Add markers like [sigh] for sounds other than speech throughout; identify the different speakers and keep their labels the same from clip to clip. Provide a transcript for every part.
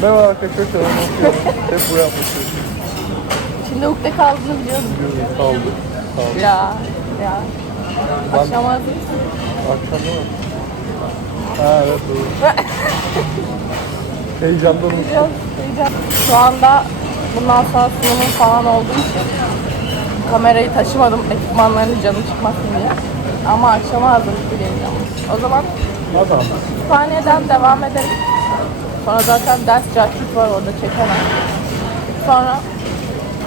Speaker 1: kaçıyor çalan okuyor. Hep bu yapmışıyor.
Speaker 2: Şimdi ukde kaldığını biliyordum.
Speaker 1: Biliyorum kaldı. Kaldı.
Speaker 2: Ya ya.
Speaker 1: Ben
Speaker 2: Akşam hazır mısın?
Speaker 1: akşam değil mi? Ha evet doğru. [laughs] Heyecandan unuttum.
Speaker 2: Biraz heyecan. Şu anda bundan sonra sunumum falan olduğu için kamerayı taşımadım ekipmanlarını canım çıkmasın diye. Ama akşama hazırlıklı geleceğim. O zaman
Speaker 1: Adam.
Speaker 2: kütüphaneden devam edelim. Sonra zaten ders cahçut var orada çekemem. Sonra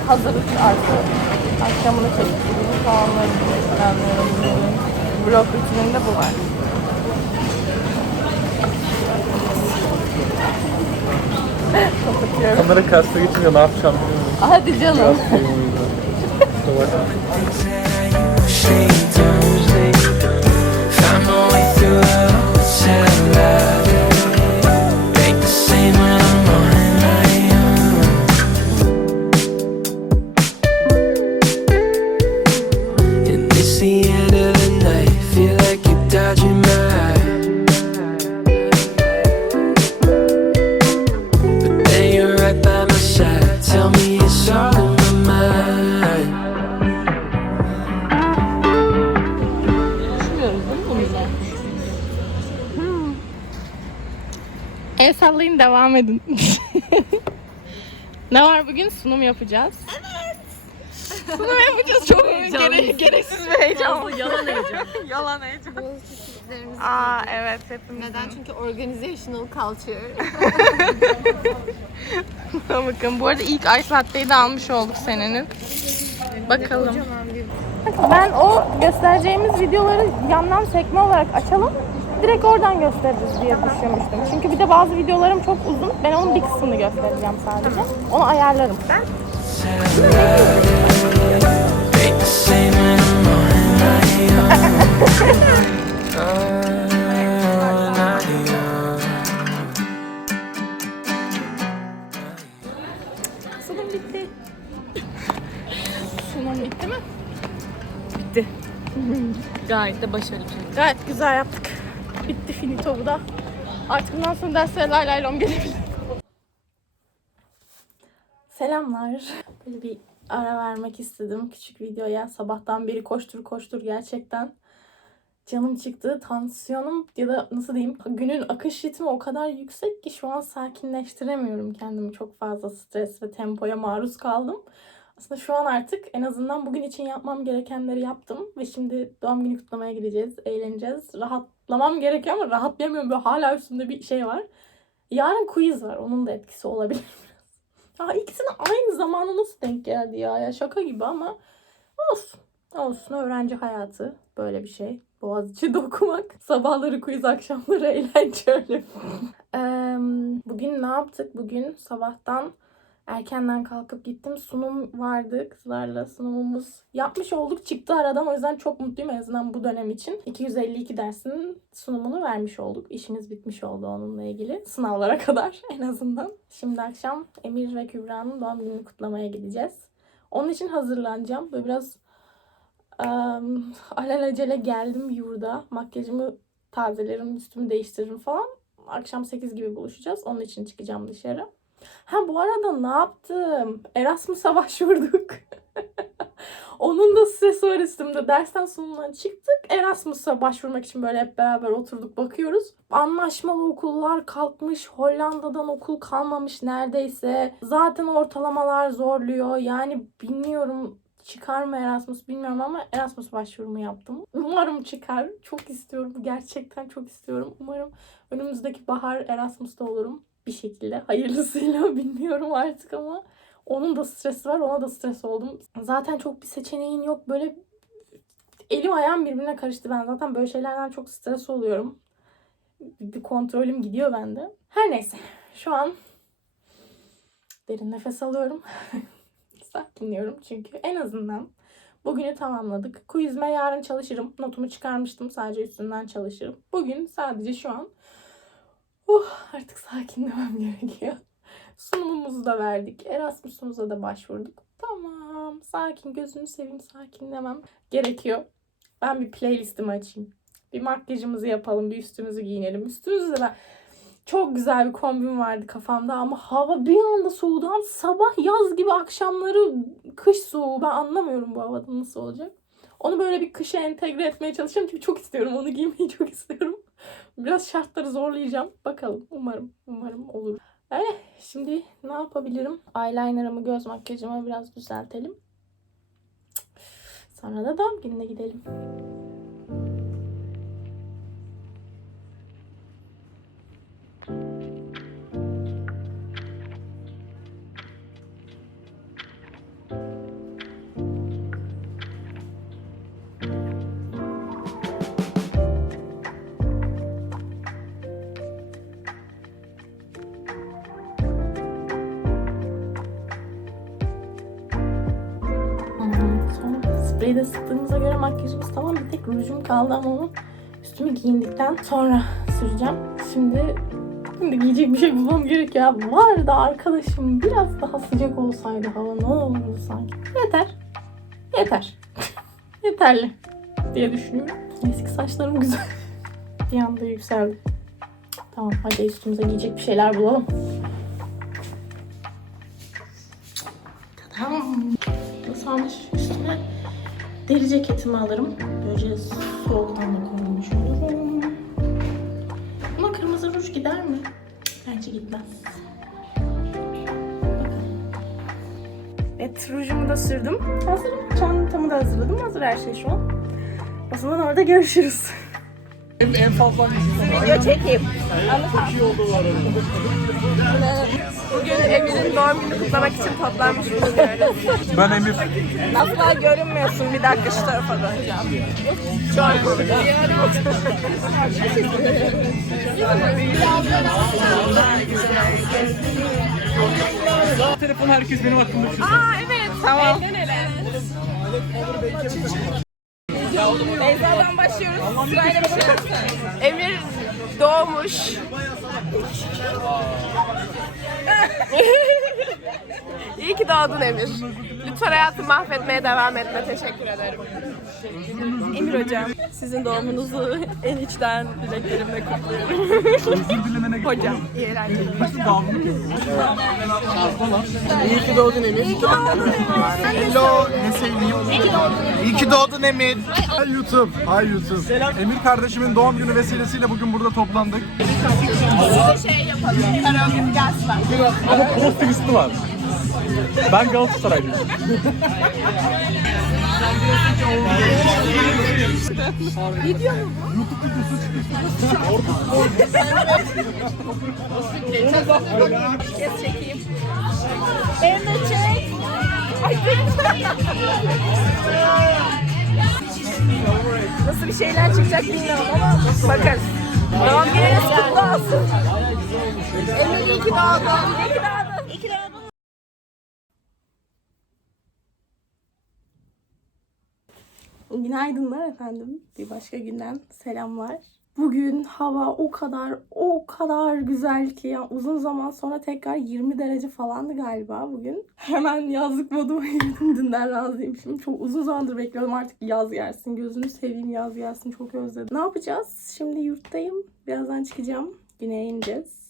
Speaker 2: hazırlık artık akşamını çekip bugünü tamamlarım planlıyorum. Blog rutininde bu var. Kapatıyorum.
Speaker 1: Kamera karşısına geçince ne yapacağım bilmiyorum.
Speaker 2: Hadi canım.
Speaker 1: Biraz yüzden. [laughs]
Speaker 2: Devam edin. [laughs] ne var bugün? Sunum yapacağız. Evet. Sunum yapacağız. Çok gere- gereksiz bir heyecan.
Speaker 3: Yalan heyecan.
Speaker 2: Yalan heyecan. Aa evet hepimiz.
Speaker 3: Neden? Çünkü organizational culture. [laughs]
Speaker 2: Bakın bu arada ilk ice latte'yi de almış olduk senenin. Bakalım. Ben o göstereceğimiz videoları yandan sekme olarak açalım. Direkt oradan gösteririz diye düşünmüştüm. Çünkü bir de bazı videolarım çok uzun. Ben onun bir kısmını göstereceğim sadece. Onu ayarlarım. Ben sunum bitti. Sunum bitti mi?
Speaker 3: gayet de başarılı şey.
Speaker 2: Gayet güzel yaptık. Finito bu da. Artık bundan sonra derslere lay lay lom. Selamlar. Böyle bir ara vermek istedim küçük videoya. Sabahtan beri koştur koştur gerçekten. Canım çıktı. Tansiyonum ya da nasıl diyeyim günün akış ritmi o kadar yüksek ki şu an sakinleştiremiyorum kendimi. Çok fazla stres ve tempoya maruz kaldım. Aslında şu an artık en azından bugün için yapmam gerekenleri yaptım. Ve şimdi doğum günü kutlamaya gideceğiz, eğleneceğiz. Rahatlamam gerekiyor ama rahatlayamıyorum. Böyle hala üstümde bir şey var. Yarın quiz var. Onun da etkisi olabilir [laughs] biraz. Ya ikisine aynı zamanda nasıl denk geldi ya? Ya şaka gibi ama olsun. Olsun öğrenci hayatı böyle bir şey. Boğaziçi'de [laughs] okumak. Sabahları quiz, akşamları eğlence öyle. [laughs] Bugün ne yaptık? Bugün sabahtan erkenden kalkıp gittim. Sunum vardı kızlarla sunumumuz. Yapmış olduk çıktı aradan o yüzden çok mutluyum en azından bu dönem için. 252 dersinin sunumunu vermiş olduk. İşimiz bitmiş oldu onunla ilgili. Sınavlara [laughs] kadar en azından. Şimdi akşam Emir ve Kübra'nın doğum gününü kutlamaya gideceğiz. Onun için hazırlanacağım. Böyle biraz um, alelacele geldim yurda. Makyajımı tazelerim, üstümü değiştiririm falan. Akşam 8 gibi buluşacağız. Onun için çıkacağım dışarı. Ha bu arada ne yaptım? Erasmus'a [laughs] başvurduk. Onun da var üstümde. Dersten sunumdan çıktık. Erasmus'a başvurmak için böyle hep beraber oturduk bakıyoruz. Anlaşmalı okullar kalkmış. Hollanda'dan okul kalmamış neredeyse. Zaten ortalamalar zorluyor. Yani bilmiyorum çıkar mı Erasmus bilmiyorum ama Erasmus başvurumu yaptım. Umarım çıkar. Çok istiyorum. Gerçekten çok istiyorum. Umarım önümüzdeki bahar Erasmus'ta olurum bir şekilde. Hayırlısıyla [laughs] bilmiyorum artık ama onun da stresi var. Ona da stres oldum. Zaten çok bir seçeneğin yok. Böyle elim ayağım birbirine karıştı. Ben zaten böyle şeylerden çok stres oluyorum. Bir kontrolüm gidiyor bende. Her neyse. Şu an derin nefes alıyorum. [laughs] Sakinliyorum çünkü en azından bugünü tamamladık. Quizme yarın çalışırım. Notumu çıkarmıştım. Sadece üstünden çalışırım. Bugün sadece şu an Uh, artık sakinlemem [laughs] gerekiyor. Sunumumuzu da verdik. Erasmus'umuza da başvurduk. Tamam. Sakin. Gözünü seveyim. Sakinlemem gerekiyor. Ben bir playlistimi açayım. Bir makyajımızı yapalım. Bir üstümüzü giyinelim. Üstümüzü de ben... Çok güzel bir kombin vardı kafamda ama hava bir anda soğudu. Sabah yaz gibi akşamları kış soğuğu. Ben anlamıyorum bu havada nasıl olacak. Onu böyle bir kışa entegre etmeye çalışıyorum çünkü çok istiyorum. Onu giymeyi [laughs] çok istiyorum. Biraz şartları zorlayacağım. Bakalım. Umarım. Umarım olur. Öyle. Şimdi ne yapabilirim? Eyelinerımı, göz makyajımı biraz düzeltelim. Sonra da doğum gününe gidelim. De sıktığımıza göre makyajımız tamam. Bir tek rujum kaldı ama onu üstümü giyindikten sonra süreceğim. Şimdi Şimdi giyecek bir şey bulmam gerek ya. Var da arkadaşım biraz daha sıcak olsaydı hava ne olurdu sanki. Yeter. Yeter. [laughs] Yeterli diye düşünüyorum. Eski saçlarım güzel. [laughs] bir anda yükseldi. Tamam hadi üstümüze giyecek bir şeyler bulalım. Tamam. Şu üstüne deri ceketimi alırım. Böylece soğuktan da korunmuş olurum. Ama kırmızı ruj gider mi? Bence gitmez. Evet rujumu da sürdüm. Hazırım. Çantamı da hazırladım. Hazır her şey şu an. O zaman orada görüşürüz.
Speaker 1: En, en fazla
Speaker 4: Video çekeyim. Bugün Emir'in doğum gününü kutlamak için toplanmış bulunuyoruz.
Speaker 1: Ben Emir.
Speaker 4: Asla görünmüyorsun. Bir dakika şu tarafa döneceğim.
Speaker 1: Telefon herkes benim hakkımda
Speaker 4: Aa evet. Tamam. Beyza'dan başlıyoruz. Sırayla bir şey Emir doğmuş. [laughs] [laughs] İyi ki doğdun Emir. Lütfen hayatı mahvetmeye devam etme. Teşekkür ederim. Emir hocam, sizin doğumunuzu en içten dileklerimle kutluyorum. Hocam, iyi eğlenceler. İyi ki doğdun Emir. İyi ki doğdun
Speaker 1: Hello, ne seveyim? İyi ki doğdun Emir. Hi YouTube, hi YouTube. Emir kardeşimin doğum günü vesilesiyle bugün burada toplandık.
Speaker 4: şey yapalım. Karaoke gelsin.
Speaker 1: Ama twist'i var. Ben Galatasaraylıyım.
Speaker 4: Ay Nasıl bir şeyler çıkacak bilmiyorum ama bakarız. Doğum gününüz kutlu olsun. Doğdun. İyi ki doğdun. İyi ki doğdun.
Speaker 2: Günaydınlar efendim. Bir başka günden selamlar. Bugün hava o kadar o kadar güzel ki ya uzun zaman sonra tekrar 20 derece falandı galiba bugün. Hemen yazlık moduma girdim. [laughs] Dünden razıyım. Şimdi çok uzun zamandır bekliyorum artık yaz gelsin. Gözünü seveyim yaz gelsin. Çok özledim. Ne yapacağız? Şimdi yurttayım. Birazdan çıkacağım. Güney'e ineceğiz.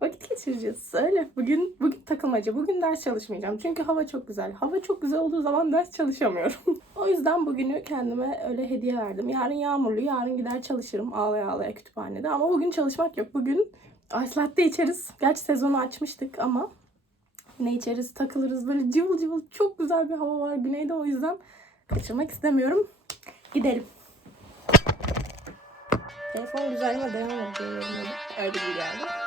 Speaker 2: Vakit geçireceğiz. Öyle. Bugün bugün takılmaca. Bugün ders çalışmayacağım. Çünkü hava çok güzel. Hava çok güzel olduğu zaman ders çalışamıyorum. [laughs] o yüzden bugünü kendime öyle hediye verdim. Yarın yağmurlu. Yarın gider çalışırım ağlaya ağlaya kütüphanede. Ama bugün çalışmak yok. Bugün ice latte içeriz. Gerçi sezonu açmıştık ama ne içeriz takılırız. Böyle cıvıl cıvıl çok güzel bir hava var güneyde. O yüzden kaçırmak istemiyorum. Gidelim. Telefon güzel ama devam ediyor. Öyle bir yani.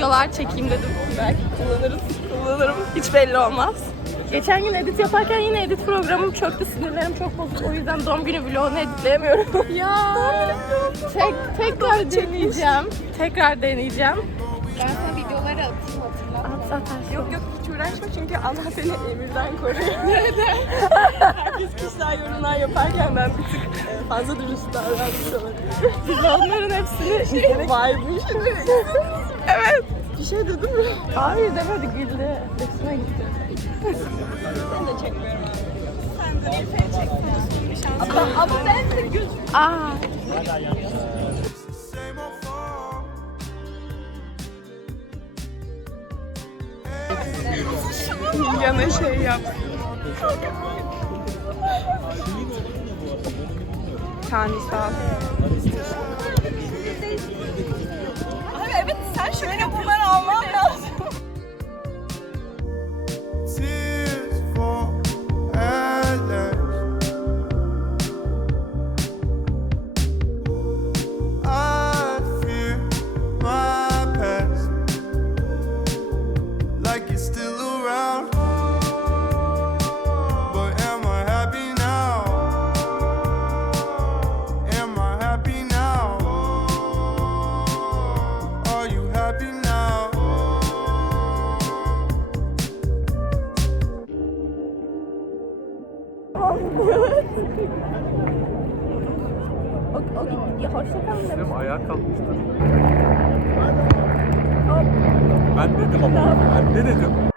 Speaker 4: Videolar çekeyim dedim. Belki kullanırız, kullanırım. Hiç belli olmaz. Geçen gün edit yaparken yine edit programım çöktü. Sinirlerim çok bozuk. O yüzden doğum günü vlogunu editleyemiyorum. [laughs] ya. Tek, tekrar deneyeceğim. Tekrar deneyeceğim.
Speaker 2: Ben sana videoları atayım hatırlat.
Speaker 4: At at at. Yok yok hiç uğraşma çünkü Allah seni emirden koruyor. [laughs] Nerede? Herkes kişisel yorumlar yaparken ben bir tık fazla dürüst davranmış olabilirim. Biz onların hepsini izlemek varmış. Evet. Bir şey dedim mi? Hayır demedi güldü. Hepsine gitti. ben de çekmiyorum abi. Sen de seni çekmiyorsun bir şans. Ama, ama ben de göz... Aa. Yana şey yap. Tani sen şöyle bunları alman lazım. O gitti. Hoşça kalın demiş.
Speaker 5: Benim ayağa kalkmıştır. Ben dedim ama. Ben ne dedim?